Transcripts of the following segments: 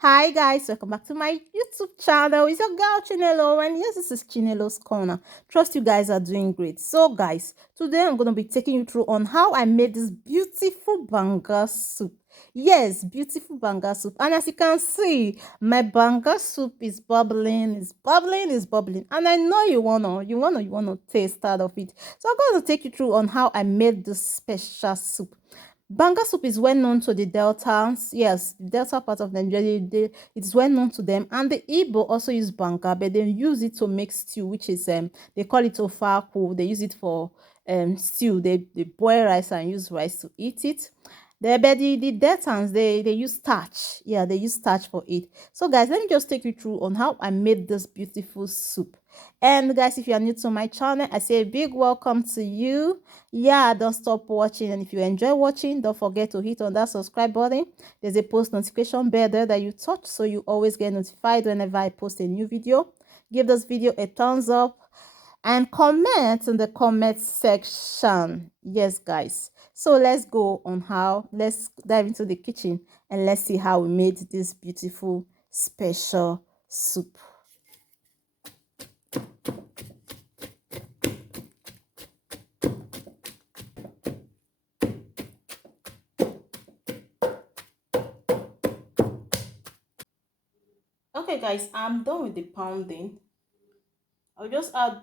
Hi guys, welcome back to my YouTube channel. It's your girl Chinelo, and yes, this is Chinelo's Corner. Trust you guys are doing great. So guys, today I'm going to be taking you through on how I made this beautiful banga soup. Yes, beautiful banga soup. And as you can see, my banga soup is bubbling, and I know you wanna taste out of it. So I'm going to take you through on how I made this special soup. Banga soup is well known to the Deltas. Yes, the Delta part of Nigeria, it's well known to them. And the Igbo also use banga, but they use it to make stew, which is they call it Ofe Akwu. They use it for stew. They boil rice and use rice to eat it. The Deltans, they use starch. Yeah, they use starch for it. So guys, let me just take you through on how I made this beautiful soup. And guys, if you are new to my channel, I say a big welcome to you. Yeah, don't stop watching, and if you enjoy watching, don't forget to hit on that subscribe button. There's a post notification bell there that you touch, so you always get notified whenever I post a new video. Give this video a thumbs up and comment in the comment section. Yes guys, so let's dive into the kitchen and let's see how we made this beautiful special soup. Okay guys, I'm done with the pounding. I'll just add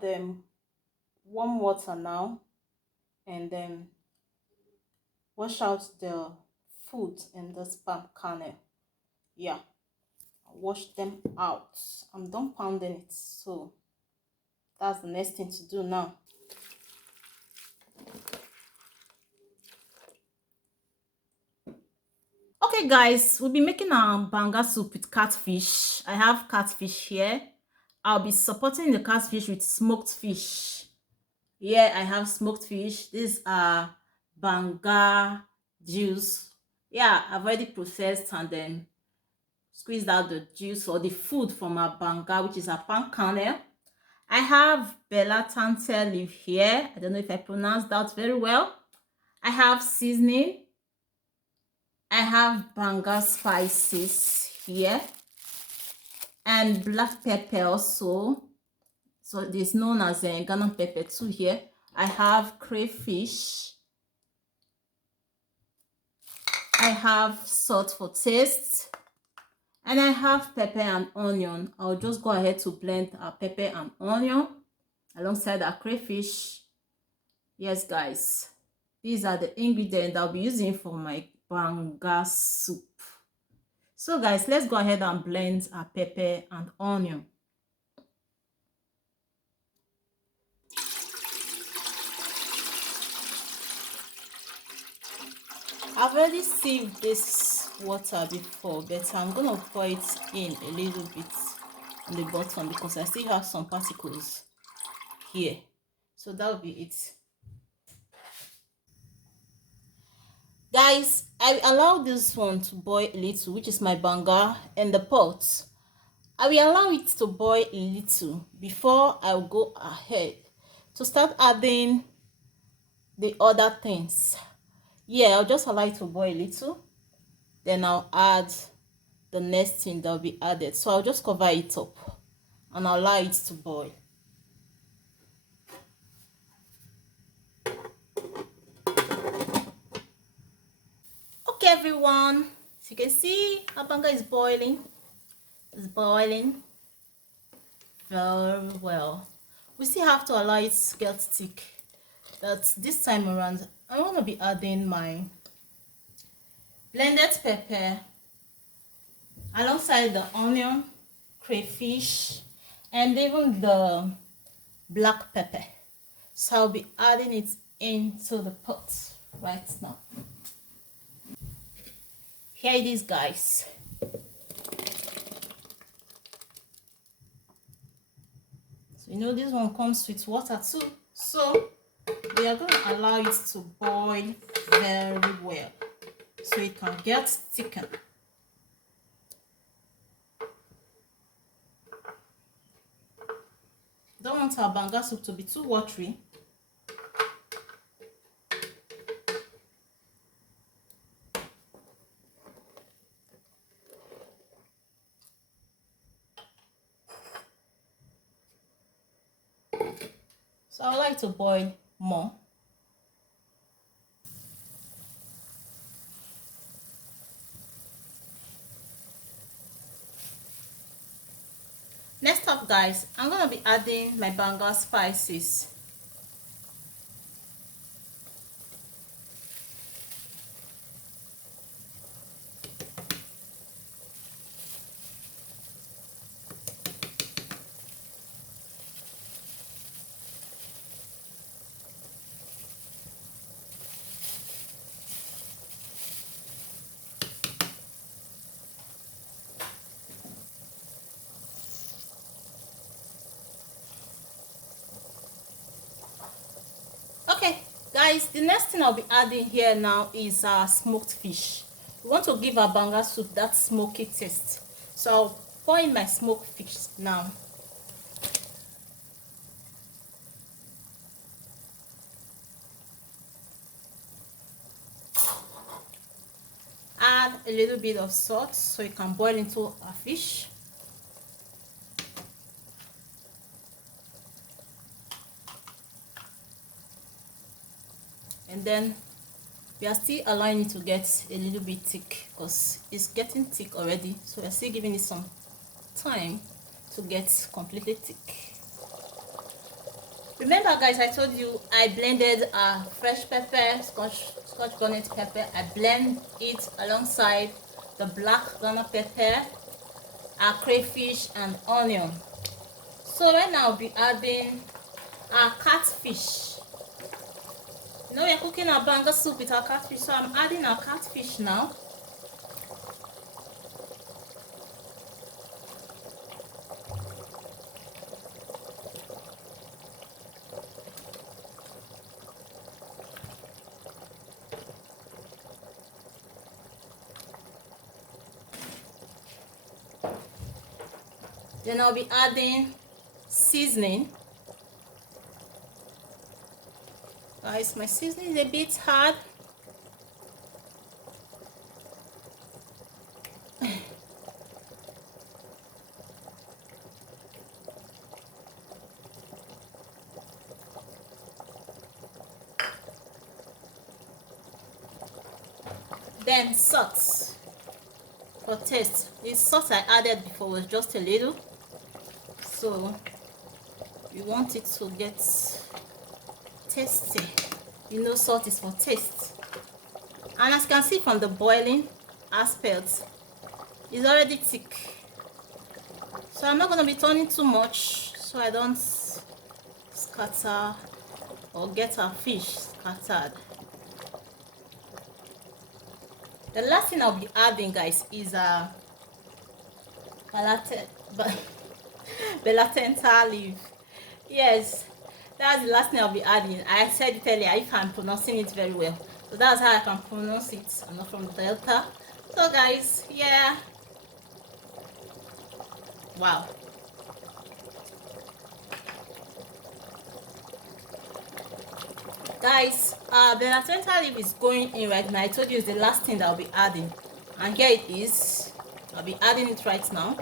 warm water now, and then wash out the food in this palm kernel. Yeah, wash them out. I'm done pounding it, so that's the next thing to do now. Okay guys, we'll be making our banga soup with catfish. I have catfish here. I'll be supporting the catfish with smoked fish. Here I have smoked fish. These are banga juice. Yeah, I've already processed and then squeezed out the juice or the food from our banga, which is a palm kernel. I have bella tantel leaf here. I don't know if I pronounced that very well. I have seasoning. I have banga spices here and black pepper also. So it is known as Ghana pepper too here. I have crayfish. I have salt for taste. And I have pepper and onion. I'll just go ahead to blend our pepper and onion alongside our crayfish. Yes, guys. These are the ingredients I'll be using for my banga soup. So, guys, let's go ahead and blend our pepper and onion. I've already sieved this water before, but I'm going to pour it in a little bit on the bottom because I still have some particles here. So that'll be it. Guys, I allow this one to boil a little, which is my banga, in the pot. I will allow it to boil a little before I will go ahead to start adding the other things. Yeah, I'll just allow it to boil a little. Then I'll add the next thing that will be added. So I'll just cover it up and allow it to boil. Okay, everyone. As you can see, our banga is boiling. It's boiling very well. We still have to allow it to get thick. That this time around, I want to be adding my blended pepper alongside the onion, crayfish, and even the black pepper. So I'll be adding it into the pot right now. Here it is, guys. So you know this one comes with water too. So we are going to allow it to boil very well so it can get thickened. Don't want our banga soup to be too watery. I would like to boil more. Next up, guys, I'm gonna be adding my banga spices. Okay, guys, the next thing I'll be adding here now is smoked fish. We want to give our banga soup that smoky taste. So I'll pour in my smoked fish now. Add a little bit of salt so it can boil into our fish. And then we are still allowing it to get a little bit thick because it's getting thick already, so we're still giving it some time to get completely thick. Remember, guys, I told you I blended fresh pepper, scotch bonnet pepper. I blend it alongside the black Ghana pepper, our crayfish and onion. So right now I'll be adding our catfish. You know, we're cooking our banga soup with our catfish, so I'm adding our catfish now. Then I'll be adding seasoning. Guys, my seasoning is a bit hard. Then salt for taste. This salt I added before was just a little, so we want it to get tasty. You know, salt is for taste. And as you can see from the boiling aspect, it's already thick, so I'm not going to be turning too much so I don't scatter or get our fish scattered. The last thing I'll be adding, guys, is belatenta leaf. Yes, that's the last thing I'll be adding. I said it earlier if I'm pronouncing it very well, so that's how I can pronounce it. I'm not from Delta, so guys, yeah, wow. Guys, the belatenta leaf is going in right now. I told you it's the last thing that I'll be adding, and here it is. I'll be adding it right now.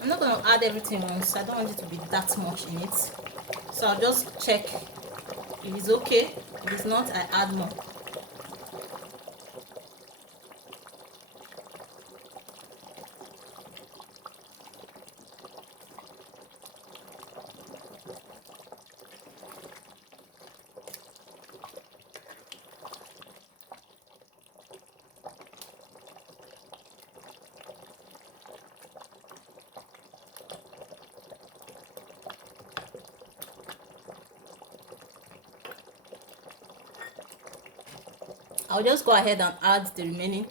I'm not going to add everything once. I don't want it to be that much in it, so I'll just check if it's okay. If it's not, I add more. I'll just go ahead and add the remaining.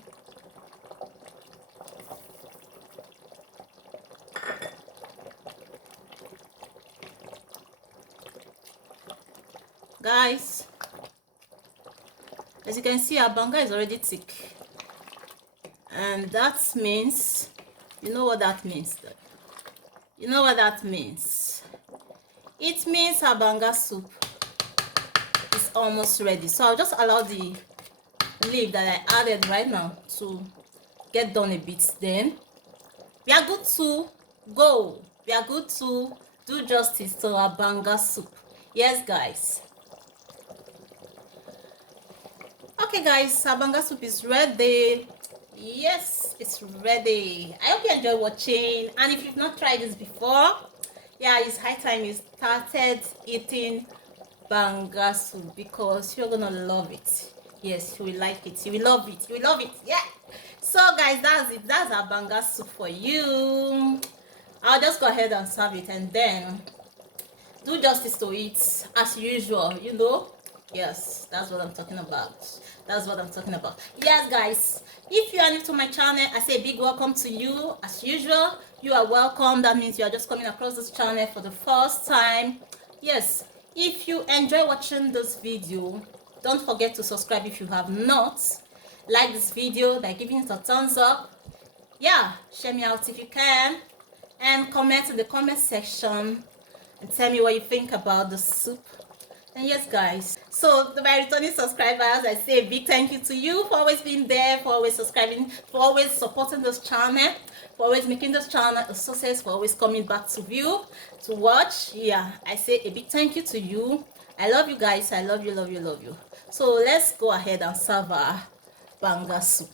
Guys, as you can see, our banga is already thick, and that means, you know what that means? You know what that means? It means our banga soup is almost ready. So I'll just allow the leaf that I added right now to get done a bit. Then we are good to go. We are good to do justice to our banga soup. Yes, guys. Okay, guys, our banga soup is ready. Yes, it's ready. I hope you enjoy watching, and if you've not tried this before, yeah, it's high time you started eating banga soup, because you're gonna love it. Yes, you will like it, you will love it, you will love it. Yeah. So guys, that's it. That's our banga soup for you. I'll just go ahead and serve it, and then do justice to it as usual, you know. Yes, that's what I'm talking about. That's what I'm talking about. Yes, guys, if you are new to my channel, I say a big welcome to you. As usual, you are welcome. That means you are just coming across this channel for the first time. Yes, if you enjoy watching this video, don't forget to subscribe if you have not. Like this video by giving it a thumbs up. Yeah, share me out if you can, and comment in the comment section and tell me what you think about the soup. And yes, guys, so to my returning subscribers, I say a big thank you to you for always being there, for always subscribing, for always supporting this channel, for always making this channel a success, for always coming back to view, to watch. Yeah, I say a big thank you to you. I love you guys. I love you, love you, love you. So let's go ahead and serve our banga soup.